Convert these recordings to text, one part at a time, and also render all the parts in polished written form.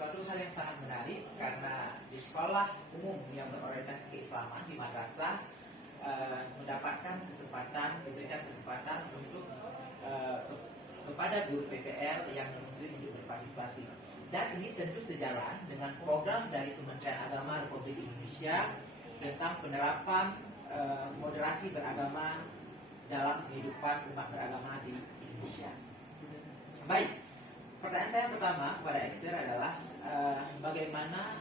sesuatu hal yang sangat menarik karena di sekolah umum yang berorientasi keislaman di madrasah diberikan kesempatan untuk kepada guru PPL yang muslim untuk berpartisipasi. Dan ini tentu sejalan dengan program dari Kementerian Agama Republik Indonesia tentang penerapan moderasi beragama dalam kehidupan umat beragama di Indonesia. Baik, pertanyaan saya pertama kepada Esther adalah bagaimana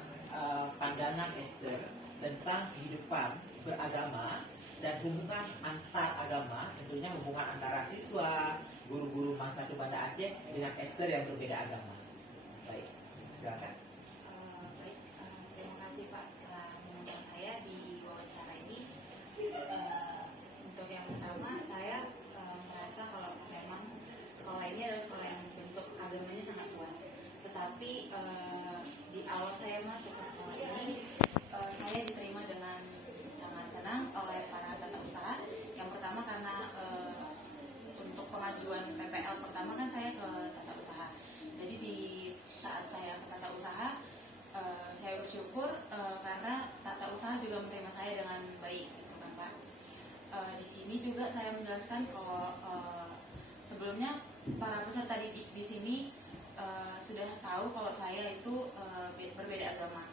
pandangan Esther tentang kehidupan beragama dan hubungan antar agama, tentunya hubungan antara siswa, guru-guru Mangsa Banda Aceh dengan Esther yang berbeda agama. Baik, silakan. Baik, terima kasih Pak telah mengundang saya di wawancara ini. Untuk yang pertama, saya merasa kalau memang sekolah ini adalah sekolah yang bentuk agamanya sangat kuat. Tetapi di awal saya masuk ke sekolah ini, saya diterima dengan sangat senang oleh para tata usaha. Yang pertama karena untuk pengajuan PPL pertama kan saya ke tata usaha. Jadi di saat saya ke tata usaha, saya bersyukur karena tata usaha juga menerima saya dengan baik, gitu kan Pak. Di sini juga saya menjelaskan kalau sebelumnya para peserta didik di sini sudah tahu kalau saya itu berbeda agama,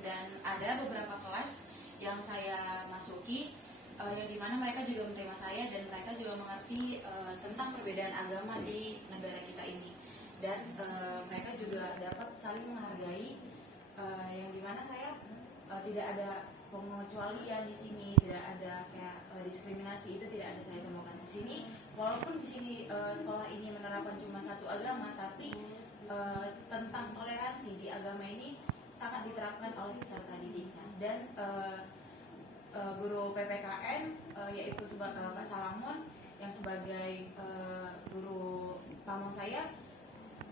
dan ada beberapa kelas yang saya masuki yang dimana mereka juga menerima saya dan mereka juga mengerti tentang perbedaan agama di negara kita ini, dan mereka juga dapat saling menghargai yang dimana saya tidak ada pengecualian di sini, tidak ada kayak diskriminasi, itu tidak ada saya temukan di sini. Walaupun di sini sekolah ini menerapkan cuma satu agama, tapi tentang toleransi di agama ini sangat diterapkan oleh peserta didiknya. Dan guru PPKN yaitu Pak Salamon yang sebagai guru pamong saya,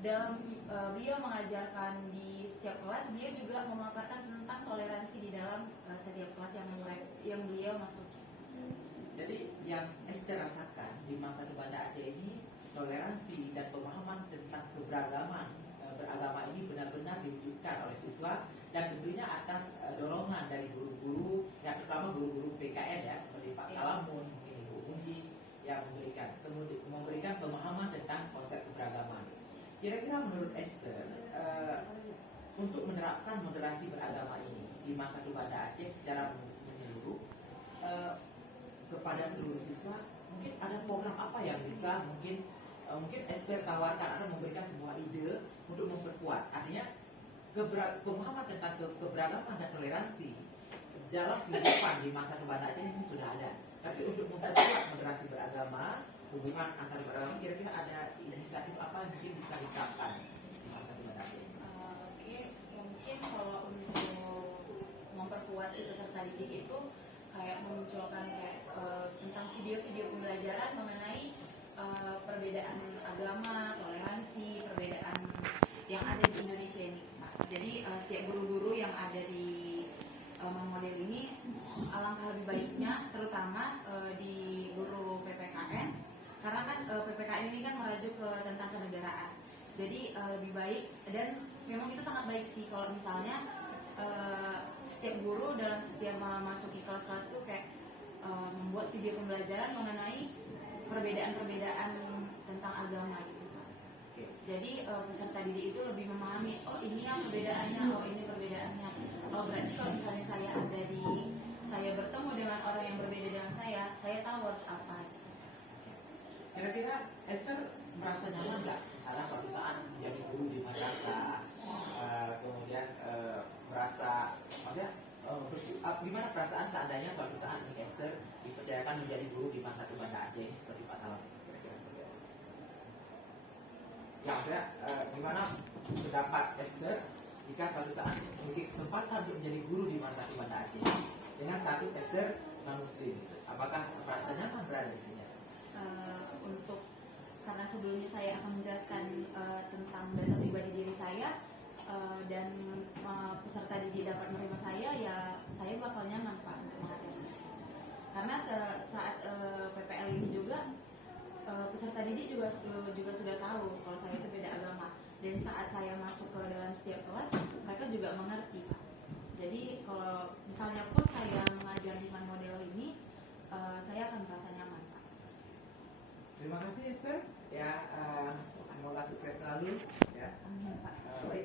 dalam beliau mengajarkan di setiap kelas, beliau juga memaparkan tentang toleransi di dalam setiap kelas yang beliau masuki. Jadi yang Esther rasakan di Mangsa Banda Aceh ini, toleransi dan pemahaman tentang keberagaman beragama ini benar-benar diwujudkan oleh siswa, dan tentunya atas dorongan dari guru-guru, yang terutama guru-guru PKN ya, seperti Pak Salamun, mungkin Ibu Unji, yang memberikan pemahaman tentang konsep keberagaman. Kira-kira menurut Esther, untuk menerapkan moderasi beragama ini di Mangsa Banda Aceh secara menyeluruh kepada seluruh siswa, mungkin ada program apa yang bisa mungkin Esther tawarkan atau memberikan sebuah ide untuk memperkuat, artinya pemahaman tentang keberagaman dan toleransi dalam kehidupan di Mangsa Banda Aceh ini sudah ada, tapi untuk memperkuat moderasi beragama, hubungan antar beragama, kira-kira ada inisiatif apa yang mungkin bisa diterapkan di Mangsa Banda Aceh? Oke, mungkin kalau untuk memperkuat si peserta didik itu kayak memunculkan tentang video-video pembelajaran mengenai perbedaan agama, toleransi, perbedaan yang ada di Indonesia ini. Nah, jadi setiap guru-guru yang ada di model ini, alangkah lebih baiknya, terutama di guru PPKN, karena kan PPKN ini kan merujuk ke tentang kenegaraan. Jadi lebih baik, dan memang itu sangat baik sih kalau misalnya setiap guru dalam setiap memasuki kelas-kelas itu kayak membuat video pembelajaran mengenai perbedaan-perbedaan tentang agama gitu kan. Jadi peserta didik itu lebih memahami, oh ini yang perbedaannya, oh ini perbedaannya. Oh berarti kalau misalnya saya bertemu dengan orang yang berbeda dengan saya tahu harus apa gitu. Kira-kira Esther merasa nyaman nggak misalnya suatu saat menjadi guru di madrasah, kemudian merasa, maksudnya gimana perasaan seandainya suatu saat nih Esther dipercayakan menjadi guru di Mangsa Banda Aceh seperti Pak Salam? Ya, maksudnya gimana pendapat Esther jika suatu saat memiliki kesempatan untuk menjadi guru di Mangsa Banda Aceh dengan status Esther non muslim? Apakah merasa nyaman berada di sini? Karena sebelumnya saya akan menjelaskan tentang data pribadi diri saya, dan peserta didik dapat menerima saya, ya saya bakal nyaman Pak untuk mengajar di sini. Karena saat PPL ini juga peserta didik juga sudah tahu kalau saya itu beda agama, dan saat saya masuk ke dalam dalam setiap kelas mereka juga mengerti Pak. Jadi kalau misalnya pun saya mengajar dengan model ini, saya akan merasa nyaman Pak. Terima kasih Esther. Ya, semoga sukses selalu. Ya. Amin Pak. Baik.